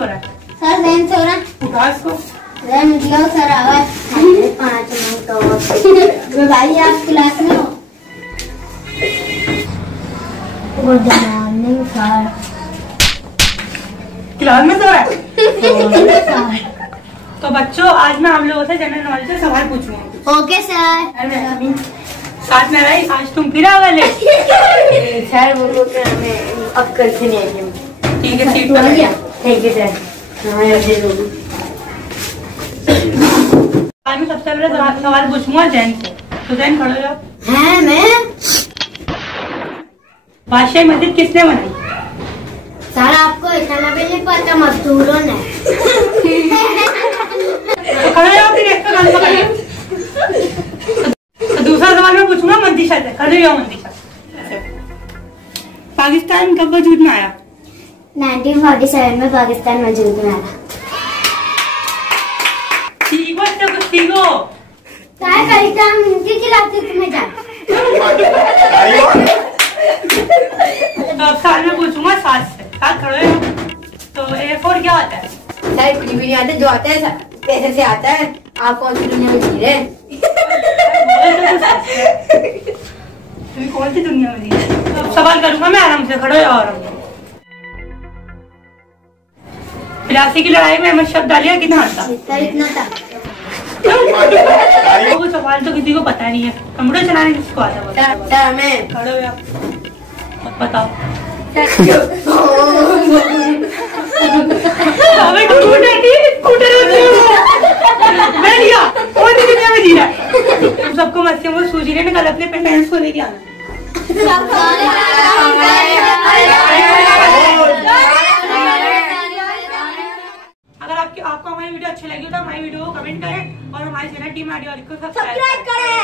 सो रहा है? सर जैन सो रहा है। उठा इसको। जैन उठ जाओ सर, आवाज 5 मिनट भाई आप क्लास में हो। Good morning sir. क्लास में सो रहा है? तो बच्चों आज मैं आप लोगों से जनरल नॉलेज से सवाल पूछूंगा। Okay sir. साथ में रही, आज तुम फिर आ गए। सर वो लोग हमें अब करके नहीं आएंगे। ठीक है, सीट पर गया। Thank you sir. आज मैं सबसे पहले सवाल पूछूंगा जैन से। तो जैन खड़े हो जाओ। हैं मैं? बादशाही मस्जिद किसने बनाई? सर आपको इतना भी नहीं पता, मजदूरों ने। तो खड़े हो जाओ फिर, एक गाना पकड़िए। तो दूसरा सवाल मैं पूछूंगा मंदिशा से। खड़े हो मंदिशा। पाकिस्तान कब वजूद में आया? 1947 में पाकिस्तान वजूद में आया। ठीक हो, अच्छा कुछ ठीक हो। क्या करीता हिंदी खिलाती तुम्हें जा। तो अब साल में पूछूंगा सात से। सात खड़े हो। तो A4 क्या आता है? सर कुछ भी नहीं आता, जो आता है पैसे से आता है। आप कौन सी दुनिया में जी रहे हैं? तुम कौन सी दुनिया में जी रहे हो? अब सवाल करूंगा मैं आराम से। खड़े हो आराम से। 82 की लड़ाई में अहमद शब्दालिया कितना आता? इतना था। वो सवाल तो किसी को पता नहीं है। कंप्यूटर चलाने किसको आता है? सर हमें खड़े हो आप। बताओ। हमें स्कूटर मैं लिया। कौन सी दुनिया में जी रहा है? तुम सबको मस्ती वो सूझी रहे ना, कल अपने पेरेंट्स को लेके आना। अगर आपको हमारी वीडियो अच्छी लगी हो तो हमारी वीडियो को कमेंट करें और हमारे चैनल टीम आडियो को सब्सक्राइब करें।